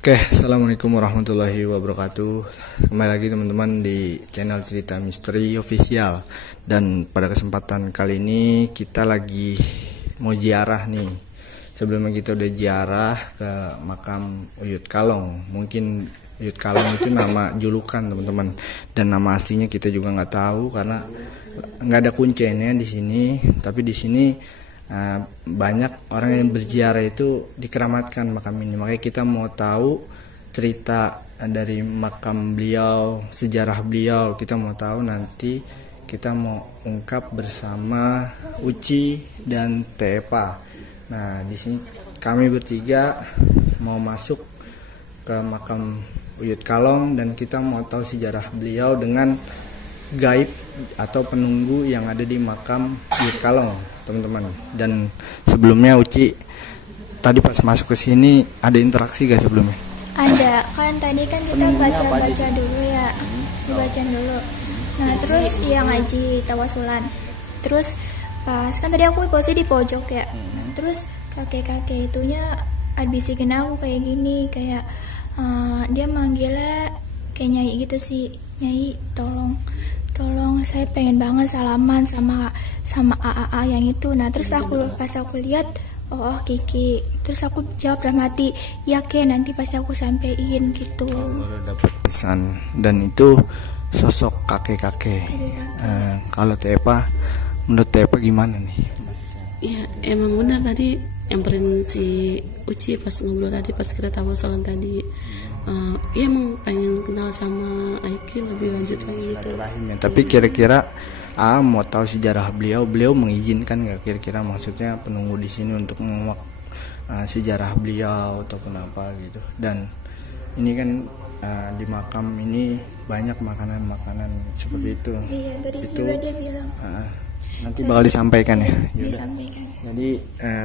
Oke, assalamualaikum warahmatullahi wabarakatuh. Kembali lagi teman-teman di channel Cerita Misteri Official. Dan pada kesempatan kali ini kita lagi mau ziarah nih. Sebelumnya kita udah ziarah ke makam Uyut Kalong. Mungkin Uyut Kalong itu nama julukan teman-teman, dan nama aslinya kita juga nggak tahu karena nggak ada kuncinya di sini. Tapi di sini banyak orang yang berziarah itu dikeramatkan makam ini. Makanya kita mau tahu cerita dari makam beliau, sejarah beliau. Kita mau tahu, nanti kita mau ungkap bersama Uci dan Tepa. Nah, di sini kami bertiga mau masuk ke makam Uyut Kalong dan kita mau tahu sejarah beliau dengan gaib atau penunggu yang ada di makam Uyut Kalong, teman-teman. Dan sebelumnya Uci, tadi pas masuk ke sini ada interaksi gak sebelumnya? Ada, kan tadi kan kita baca-baca dulu ya, dibacain dulu. Nah terus yang ngaji tawasulan. Terus pas kan tadi aku posisi di pojok ya. Terus kakek-kakek itunya bisikin aku kayak gini, kayak dia manggilnya kayak Nyai gitu sih. Nyai, tolong saya pengen banget salaman sama AAA yang itu. Nah terus pas aku lihat, oh Kiki. Terus aku jawab dalam hati, ya Ken, nanti pasti aku sampein gitu. Kalau dapat pesan, dan itu sosok kakek-kakek. Kalau Tepa, menurut Tepa gimana nih? Iya, emang benar tadi nyamperin si Uci pas ngobrol tadi, pas kita tahu soal tadi. Iya, emang pengen kenal sama Aiki lebih lanjut lagi gitu. Tapi kira-kira mau tahu sejarah beliau mengizinkan nggak kira-kira, maksudnya penunggu di sini untuk menguak sejarah beliau ataupun apa gitu. Dan ini kan di makam ini banyak makanan-makanan seperti itu. Iya, tadi itu juga dia bilang. Nanti bakal disampaikan ya. Disampaikan. Jadi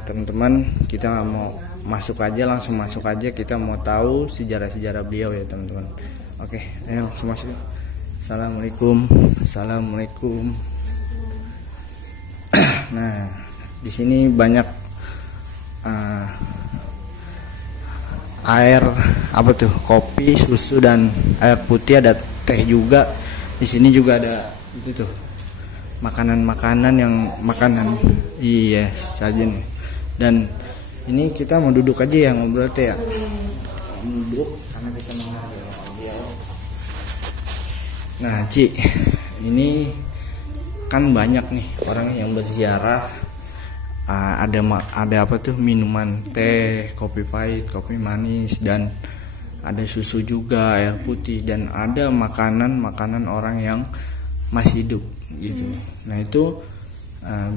teman-teman, kita mau langsung masuk aja. Kita mau tahu sejarah beliau ya teman-teman. Oke, ayo langsung masuk. Assalamualaikum. Nah, di sini banyak air apa tuh? Kopi, susu, dan air putih, ada teh juga. Di sini juga ada itu tuh. Makanan iya sajen. Dan ini kita mau duduk aja ya, ngobrol teh ya. Duduk karena kita menghargai beliau. Nah, Ci, ini kan banyak nih orang yang berziarah. Ada apa tuh, minuman teh, kopi pahit, kopi manis, dan ada susu juga, air putih, dan ada makanan orang yang masih hidup gitu. Nah itu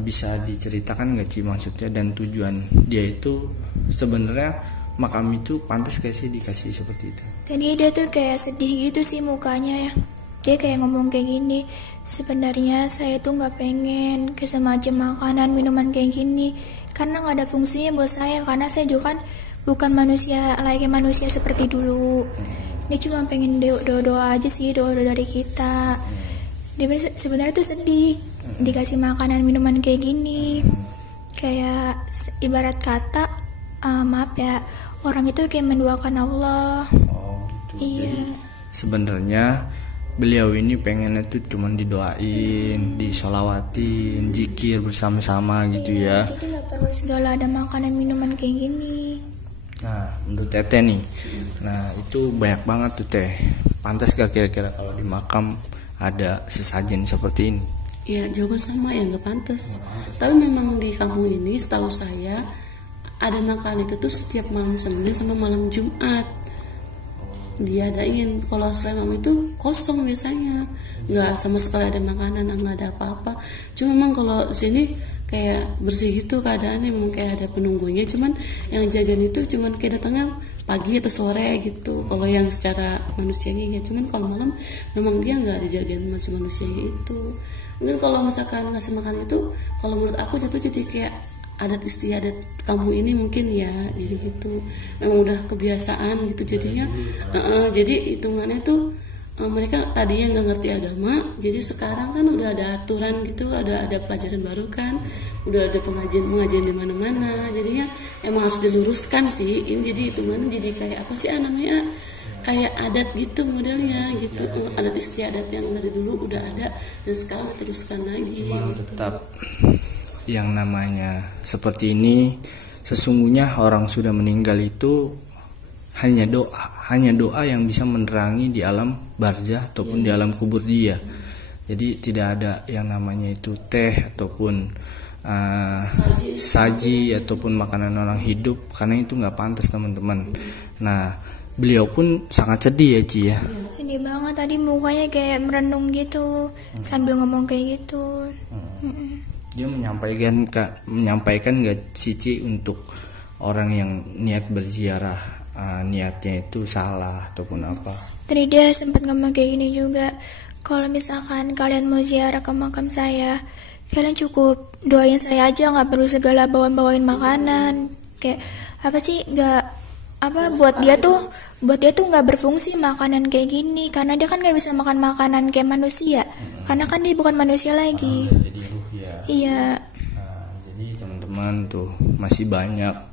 bisa diceritakan nggak Ci maksudnya dan tujuan dia itu sebenarnya makam itu pantas gak sih dikasih seperti itu? Tadi dia tuh kayak sedih gitu sih mukanya ya. Dia kayak ngomong kayak gini, sebenarnya saya tuh nggak pengen ke semacam makanan minuman kayak gini karena nggak ada fungsinya buat saya, karena saya juga kan bukan manusia layaknya manusia seperti dulu. Dia cuma pengen doa aja sih, doa dari kita. Dia sebenarnya tuh sedih dikasih makanan minuman kayak gini, kayak ibarat kata maaf ya, orang itu kayak mendoakan Allah. Gitu. Iya. Jadi sebenarnya beliau ini pengennya tuh cuman didoain, disolawatin, zikir bersama-sama gitu ya. Jadi nggak perlu segala ada makanan minuman kayak gini. Nah, menurut Teteh nih, nah itu banyak banget tuh Teh. Pantas gak kira-kira kalau di makam ada sesajen seperti ini? Ya jawaban sama ya, nggak pantas. Tapi memang di kampung ini setahu saya ada makanan itu tuh setiap malam Senin sama malam Jumat diadain. Kalau selain itu kosong biasanya, nggak sama sekali ada makanan, nggak ada apa-apa. Cuma memang kalau di sini kayak bersih gitu keadaannya, memang kayak ada penunggunya. Cuman yang jagain itu cuman kayak datangnya pagi atau sore gitu. Kalau yang secara manusianya ya, cuman kalau malam memang dia nggak dijagain masih manusianya itu. Mungkin kalau misalkan ngasih makan itu, kalau menurut aku jatuh jadi kayak adat istiadat kampung ini mungkin ya, jadi gitu. Memang udah kebiasaan gitu jadinya. Jadi hitungannya tuh mereka tadinya nggak ngerti agama, jadi sekarang kan udah ada aturan gitu, ada pelajaran baru kan, udah ada pengajian di mana-mana, jadinya emang harus diluruskan sih. Ini jadi itu mana jadi kayak apa sih namanya, kayak adat gitu modelnya gitu, adat istiadat yang dari dulu udah ada dan sekarang diteruskan lagi. Tetap yang namanya seperti ini, sesungguhnya orang sudah meninggal itu hanya doa yang bisa menerangi di alam barzah ataupun di alam kubur dia. Jadi tidak ada yang namanya itu teh ataupun saji ataupun makanan orang hidup, karena itu nggak pantas teman-teman. Nah, beliau pun sangat sedih ya Ci ya. Sedih banget, tadi mukanya kayak merenung gitu sambil ngomong kayak gitu. Dia menyampaikan nggak Cici untuk orang yang niat berziarah, niatnya itu salah ataupun apa? Tadi dia sempat ngomong kayak gini juga, kalau misalkan kalian mau ziarah ke makam saya, kalian cukup doain saya aja, nggak perlu segala bawain makanan. Kayak apa sih, nggak apa, buat dia tuh nggak berfungsi makanan kayak gini, karena dia kan nggak bisa makan makanan kayak manusia, karena kan dia bukan manusia lagi. Jadi ruh ya. Iya. Jadi teman-teman tuh masih banyak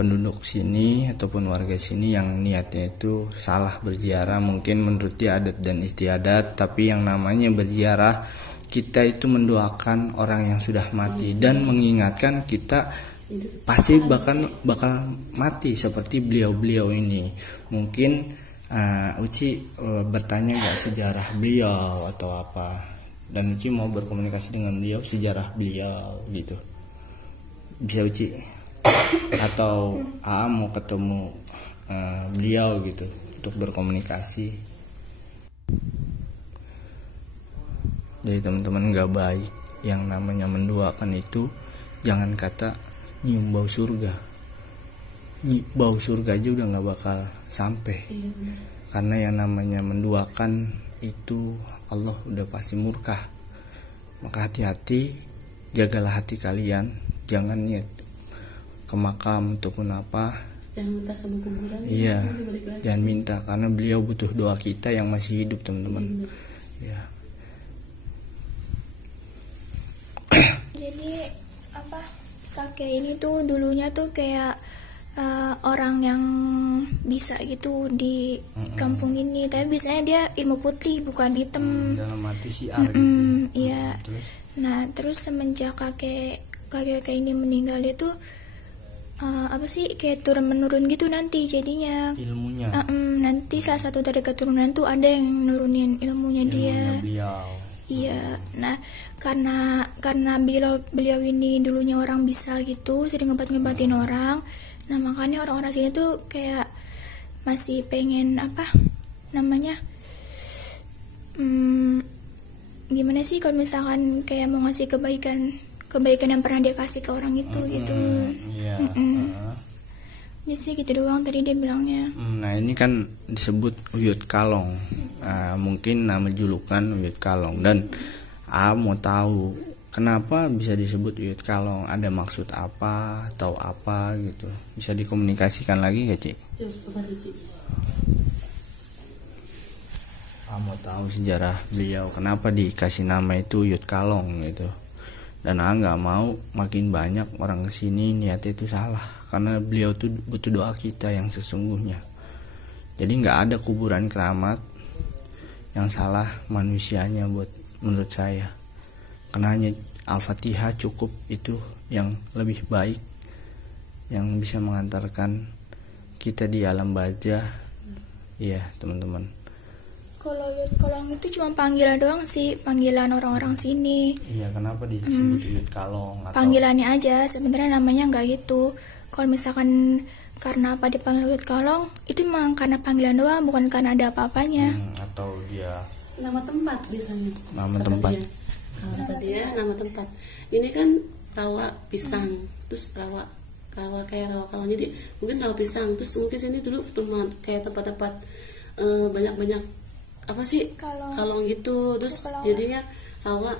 penduduk sini ataupun warga sini yang niatnya itu salah berziarah, mungkin menurut dia adat dan istiadat, tapi yang namanya berziarah kita itu mendoakan orang yang sudah mati dan mengingatkan kita pasti bakal mati seperti beliau ini. Mungkin Uci bertanya nggak sejarah beliau atau apa, dan Uci mau berkomunikasi dengan beliau, sejarah beliau gitu, bisa Uci? Atau mau ketemu beliau gitu untuk berkomunikasi. Jadi teman-teman, nggak baik yang namanya mendoakan itu, jangan kata nyium bau surga, bau surga aja udah nggak bakal sampai. Karena yang namanya mendoakan itu Allah udah pasti murka. Maka hati-hati, jagalah hati kalian, jangan niat ke makam ataupun apa, jangan minta sama kuburan. Iya, jangan minta, karena beliau butuh doa kita yang masih hidup teman-teman. Ya. Jadi apa, kakek ini tuh dulunya tuh kayak orang yang bisa gitu di kampung ini, tapi biasanya dia ilmu putih bukan hitam. Dalam arti siar gitu. Iya. Nah terus semenjak kakek ini meninggal itu apa sih, kayak turun menurun gitu nanti jadinya ilmunya. Nanti salah satu dari keturunan tuh ada yang nurunin ilmunya dia. Beliau. Iya. Nah karena beliau ini dulunya orang bisa gitu, sering ngebatin orang. Nah makanya orang-orang sini tuh kayak masih pengen apa namanya, gimana sih kalau misalkan kayak mau ngasih kebaikan yang pernah dia kasih ke orang itu gitu. Iya. Jadi sih gitu doang tadi dia bilangnya. Nah ini kan disebut Uyut Kalong, mungkin nama julukan Uyut Kalong, dan mau tahu kenapa bisa disebut Uyut Kalong, ada maksud apa atau apa gitu, bisa dikomunikasikan lagi gak Cik? Mau tahu sejarah beliau, kenapa dikasih nama itu Uyut Kalong gitu. Dan nggak mau makin banyak orang kesini niatnya itu salah, karena beliau tuh butuh doa kita yang sesungguhnya. Jadi nggak ada kuburan keramat, yang salah manusianya menurut saya. Karena hanya Al-Fatihah cukup, itu yang lebih baik, yang bisa mengantarkan kita di alam barzah. Iya teman-teman. Kalau Uyut Kalong itu cuma panggilan doang sih, panggilan orang-orang sini. Iya, kenapa disebut Uyut Kalong? Atau panggilannya aja, sebenarnya namanya nggak gitu. Kalau misalkan karena apa dipanggil Uyut Kalong, itu memang karena panggilan doang, bukan karena ada apa-apanya. Atau dia nama tempat biasanya. Nama tempat. Kalau tadi ya nama tempat. Ini kan rawa pisang, terus rawa kayak rawa kalong. Jadi mungkin rawa pisang, terus mungkin sini dulu kayak tempat-tempat banyak apa sih kalong gitu, terus jadinya rawa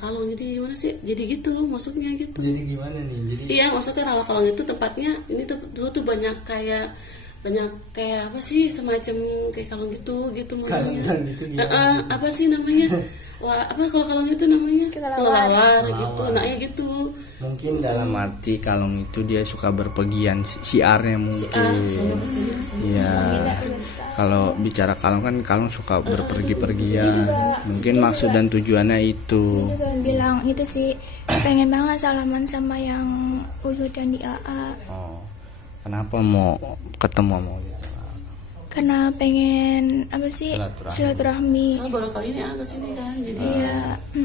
kalong. Jadi gimana sih, jadi gitu masuknya gitu. Jadi gimana nih? Jadi iya, masuknya rawa kalong itu tempatnya ini tuh dulu tuh banyak kayak banyak kayak apa sih, semacam kayak kalung gitu Kalung namanya. gitu dia. Apa sih namanya? Wah, apa kalau kalung itu namanya? Kelelawar gitu. Nah, ya gitu. Mungkin dalam arti kalung itu dia suka berpergian, siarnya mungkin. Iya. Kalau bicara kalung kan kalung suka berpergi-pergian. Mungkin maksud dan tujuannya itu. Juga bilang itu sih pengen banget salaman sama yang Uyut yang di AA. Oh. Kenapa mau ketemu sama Uyut? Karena pengen apa sih silaturahmi. Soalnya baru kali ini ke sini kan, jadi Iya.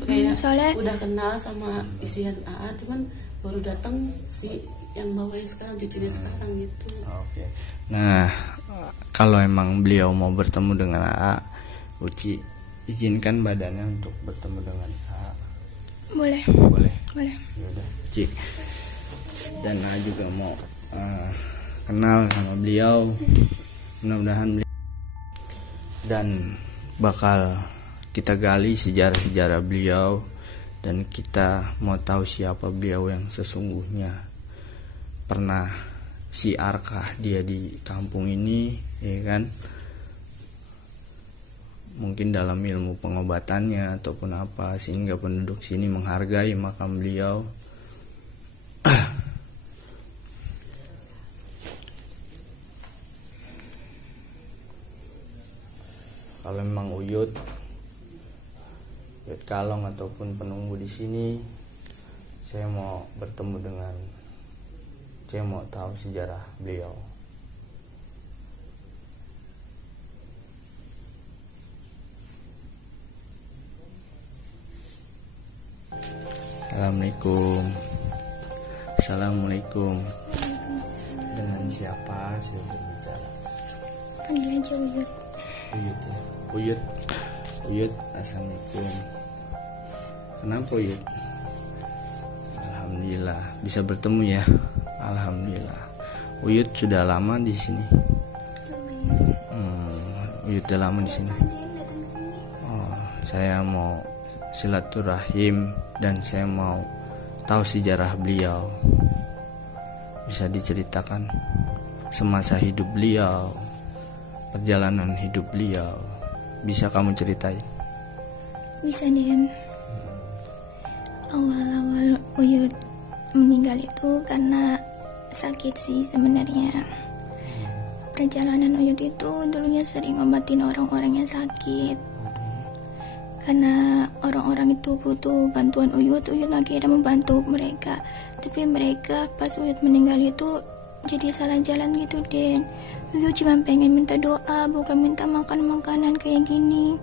kayak Soalnya udah kenal sama isian AA, cuman baru datang si yang bawahnya sekarang, cucunya sekarang gitu. Oke. Nah, kalau emang beliau mau bertemu dengan AA, Uci izinkan badannya untuk bertemu dengan AA. boleh. Boleh. Yaudah, Ci. Dan AA juga mau kenal sama beliau. Mudah-mudahan beliau dan bakal kita gali sejarah-sejarah beliau, dan kita mau tahu siapa beliau yang sesungguhnya. Pernah siarkah dia di kampung ini, ya kan? Mungkin dalam ilmu pengobatannya ataupun apa, sehingga penduduk sini menghargai makam beliau. Kalau memang Uyut Kalong ataupun penunggu di sini, saya mau bertemu dengan, saya mau tahu sejarah beliau. Assalamualaikum. Dengan siapa saya berbicara? Panggil aja Uyut. Uyut ya. Uyut, assalamualaikum. Kenapa Uyut? Alhamdulillah bisa bertemu ya. Alhamdulillah. Uyut sudah lama di sini. Uyut udah lama di sini. Oh, saya mau silaturahim dan saya mau tahu sejarah beliau. Bisa diceritakan semasa hidup beliau, perjalanan hidup beliau, bisa kamu ceritain? Bisa Den. Awal-awal Uyut meninggal itu karena sakit sih sebenarnya. Perjalanan Uyut itu dulunya sering ngobatin orang-orang yang sakit. Karena orang-orang itu butuh bantuan Uyut akhirnya membantu mereka. Tapi mereka pas Uyut meninggal itu jadi salah jalan gitu Den. Uyut cuma pengen minta doa, bukan minta makan makanan kayak gini.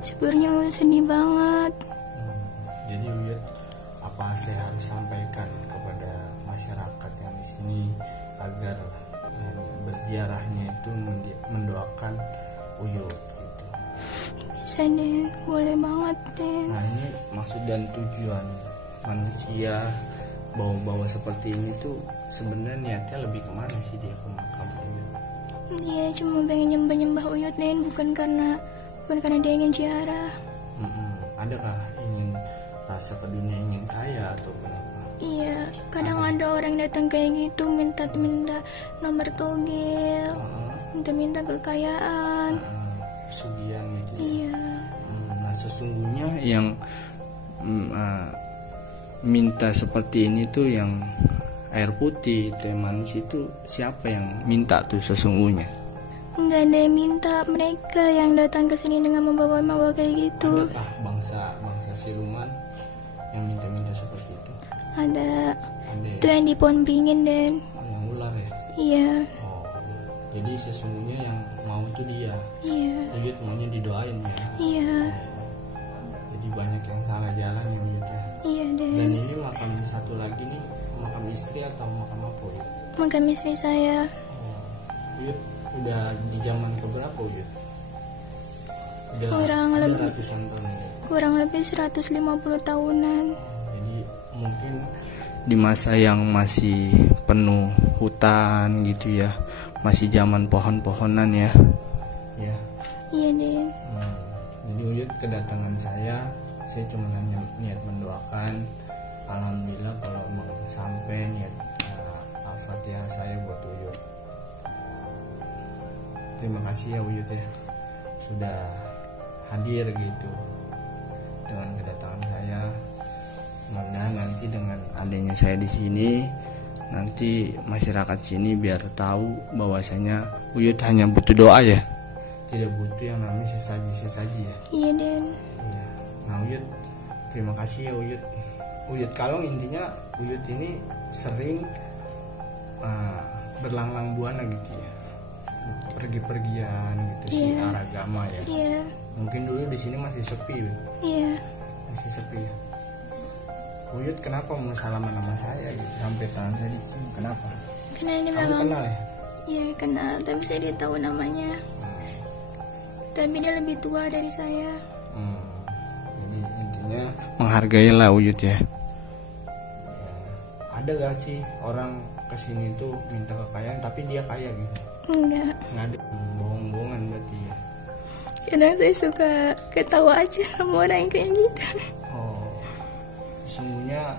Sebenarnya sedih banget. Jadi Uyut, apa saya harus sampaikan kepada masyarakat yang di sini agar berziarahnya itu mendoakan Uyut gitu? Bisa Den, boleh banget Den. Nah, ini maksud dan tujuan manusia bawa-bawa seperti ini tuh sebenarnya niatnya lebih kemana sih dia ke makam Uyut? Dia cuma pengen nyembah-nyembah Uyut Den, bukan karena dia ingin ziarah. Adakah ingin rasa ke dunia, ingin kaya ataupun apa? Iya, kadang ada orang datang kayak gitu minta nomor togel, minta kekayaan. Pesugihan gitu. Iya. Nah, sesungguhnya yang minta seperti ini tuh yang air putih, teh manis itu siapa yang minta tuh sesungguhnya? Nggak ada yang minta, mereka yang datang ke sini dengan membawa kayak gitu. Adakah bangsa siluman yang minta-minta seperti itu? Ada. Ada ya? Itu yang di pohon beringin Den. Yang ular ya? Iya. Oh, jadi sesungguhnya yang mau itu dia. Iya. Uyut maunya didoain ya? Iya. Jadi banyak yang salah jalan ya Uyut ya? Iya Den. Dan ini makam satu lagi nih, makam istri atau makam apa Uyut? Makam istri saya. Uyut udah di zaman keberapa Uyut? Udah Kurang ada lebih. ratusan tahun ya? Kurang lebih 150 tahunan. Jadi mungkin di masa yang masih penuh hutan gitu ya, masih zaman pohon-pohonan ya. Ya. Iya Den. Jadi Uyut kedatangan saya cuma hanya niat mendoakan. Alhamdulillah kalau memang sampai niat Al-Fatihah saya buat Uyut. terima kasih ya Uyut ya sudah hadir gitu dengan kedatangan saya. Mudah-mudahan nanti dengan adanya saya di sini, nanti masyarakat sini biar tahu bahwasanya Uyut hanya butuh doa ya, tidak butuh yang namanya sesaji ya. Iya Den. Iya. Nah Uyut, terima kasih ya Uyut. Uyut Kalong intinya Uyut ini sering berlanglang buana gitu ya, pergi-pergian gitu sih agama ya. Iya. Mungkin dulu di sini masih sepi Uyut. Iya. Masih sepi ya. Uyut kenapa mau salaman sama saya gitu sampai tangan saya dicium, kenapa? Karena ini Kamu memang kenal ya? Iya kenal, tapi saya tidak tahu namanya. Tapi dia lebih tua dari saya. Jadi intinya menghargailah Uyut ya. Ada gak sih orang kesini tuh minta kekayaan tapi dia kaya gitu? Enggak. Nggak ada, bohong-bohongan berarti ya. Kadang saya suka ketawa aja sama orang yang kayak gitu. Oh, sesungguhnya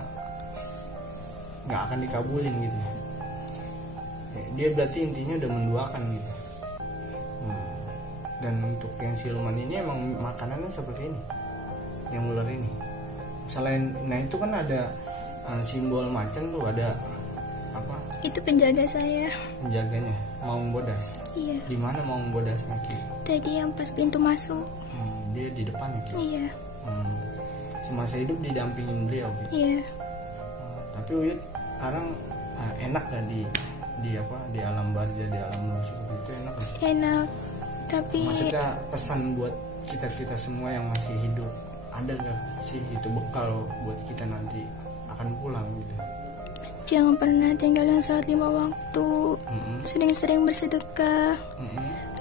nggak akan dikabulin gitu ya. Dia berarti intinya udah menduakan gitu. Dan untuk yang siluman ini emang makanannya seperti ini, yang ular ini. Selain, nah itu kan ada simbol macan tuh, ada apa? Itu penjaga saya. Penjaganya, Maung Bodas. Iya. Di mana Maung Bodasnya Ki? Tadi yang pas pintu masuk. Dia di depan ya Ki? Iya. Semasa hidup didampingin beliau gitu. Iya. Tapi Uyut sekarang enak gak di apa, di alam barja, di alam luar seperti itu, enak gak sih? Enak. Tapi Maksudnya pesan buat kita semua yang masih hidup, ada gak sih itu bekal buat kita nanti akan pulang gitu? jangan pernah tinggalin sholat 5 waktu. Sering-sering bersedekah.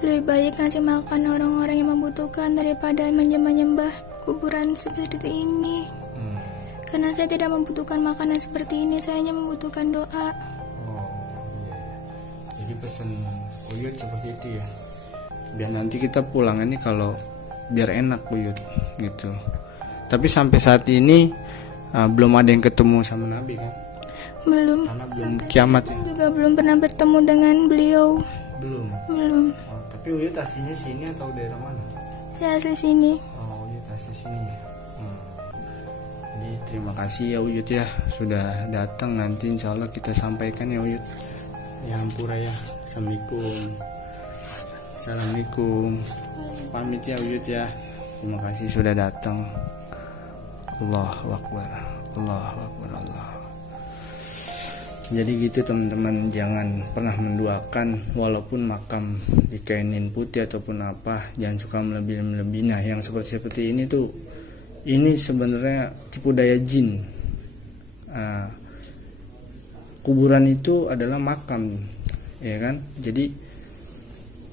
Lebih baik ngasih makan orang-orang yang membutuhkan daripada menyembah kuburan seperti ini. Karena saya tidak membutuhkan makanan seperti ini, saya hanya membutuhkan doa. Oh iya. Jadi pesan Uyut seperti itu ya. Biar nanti kita pulang ini kalau biar enak Uyut gitu. Tapi sampai saat ini belum ada yang ketemu sama Nabi kan? Belum. Karena belum kiamat ya. Juga belum pernah bertemu dengan beliau. Belum. Oh, tapi Uyut aslinya sini atau daerah mana? Saya asli sini. Oh, Uyut asli sini ya. Jadi terima kasih ya Uyut ya sudah datang, nanti insya Allah kita sampaikan ya Uyut. Ya ampura ya. Assalamualaikum. Pamit ya Uyut ya. Terima kasih sudah datang. Allahu Akbar. Allah. Jadi gitu teman-teman, jangan pernah menduakan walaupun makam dikainin putih ataupun apa, jangan suka melebih-lebih. Nah yang seperti ini tuh, ini sebenarnya tipu daya jin. Kuburan itu adalah makam, ya kan? Jadi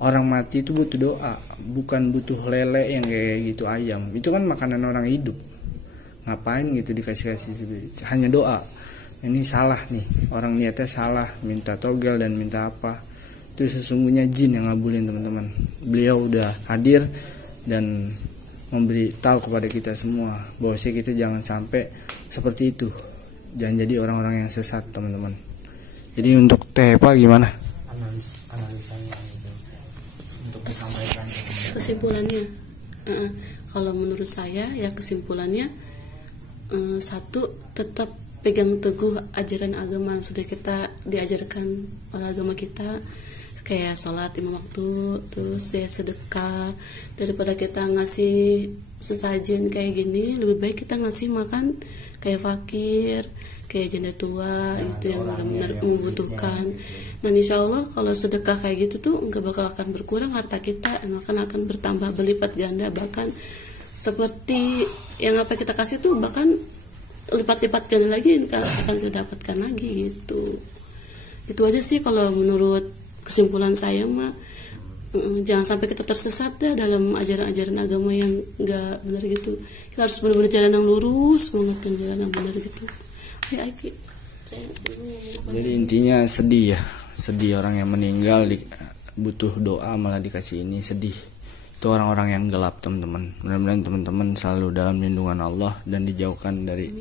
orang mati itu butuh doa, bukan butuh lele yang kayak gitu, ayam. Itu kan makanan orang hidup. Ngapain gitu dikasih-kasih, hanya doa. Ini salah nih, orang niatnya salah, minta togel dan minta apa. Itu sesungguhnya jin yang ngabulin teman-teman. Beliau udah hadir dan memberi tahu kepada kita semua bahwa kita jangan sampai seperti itu, jangan jadi orang-orang yang sesat teman-teman. Jadi untuk Tepa gimana analisanya gitu, untuk disampaikan kesimpulannya? Kalau menurut saya ya kesimpulannya, satu, tetap pegang teguh ajaran agama yang sudah kita diajarkan oleh agama kita, kayak sholat 5 waktu, terus ya sedekah. Daripada kita ngasih sesajen kayak gini, lebih baik kita ngasih makan kayak fakir, kayak janda tua, itu yang benar-benar membutuhkan. Dan insya Allah kalau sedekah kayak gitu tuh nggak bakal akan berkurang harta kita, akan bertambah berlipat ganda. Bahkan seperti yang apa kita kasih tuh bahkan lipat-lipat ganda lagi akan kita dapatkan lagi gitu. Itu aja sih kalau menurut kesimpulan saya mah. Jangan sampai kita tersesat dah dalam ajaran-ajaran agama yang nggak benar gitu. Kita harus benar-benar jalan yang lurus, mengerti jalan yang benar gitu. Jadi intinya sedih ya, sedih orang yang meninggal butuh doa malah dikasih ini, sedih. Itu orang-orang yang gelap teman-teman. Mudah-mudahan teman-teman selalu dalam lindungan Allah dan dijauhkan dari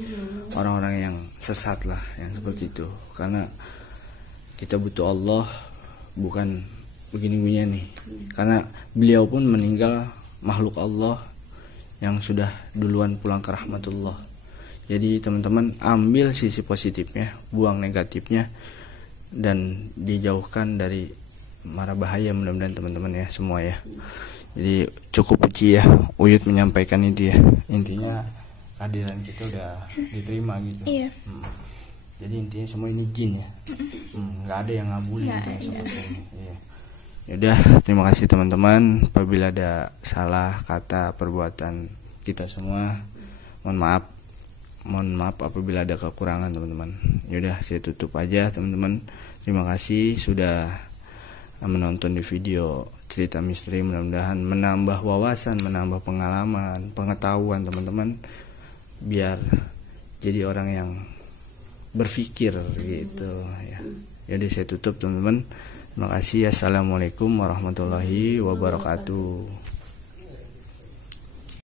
orang-orang yang sesat lah, yang seperti itu. Karena kita butuh Allah, bukan begini-begini nih, karena beliau pun meninggal makhluk Allah yang sudah duluan pulang ke rahmatullah. Jadi teman-teman ambil sisi positifnya, buang negatifnya, dan dijauhkan dari mara bahaya mudah-mudahan teman-teman ya semua ya. Jadi cukup Uci ya, Uyut menyampaikan itu ya, intinya kehadiran kita udah diterima gitu. Iya. Jadi intinya semua ini jin ya, nggak ada yang ngabulin kayak seperti ini. Iya. Yaudah, terima kasih teman-teman. Apabila ada salah kata perbuatan kita semua, mohon maaf apabila ada kekurangan teman-teman. Yaudah, saya tutup aja teman-teman. Terima kasih sudah menonton di video cerita misteri. Mudah-mudahan menambah wawasan, menambah pengalaman, pengetahuan teman-teman, biar jadi orang yang berpikir gitu ya. Jadi saya tutup teman-teman. Terima kasih. Assalamualaikum warahmatullahi wabarakatuh.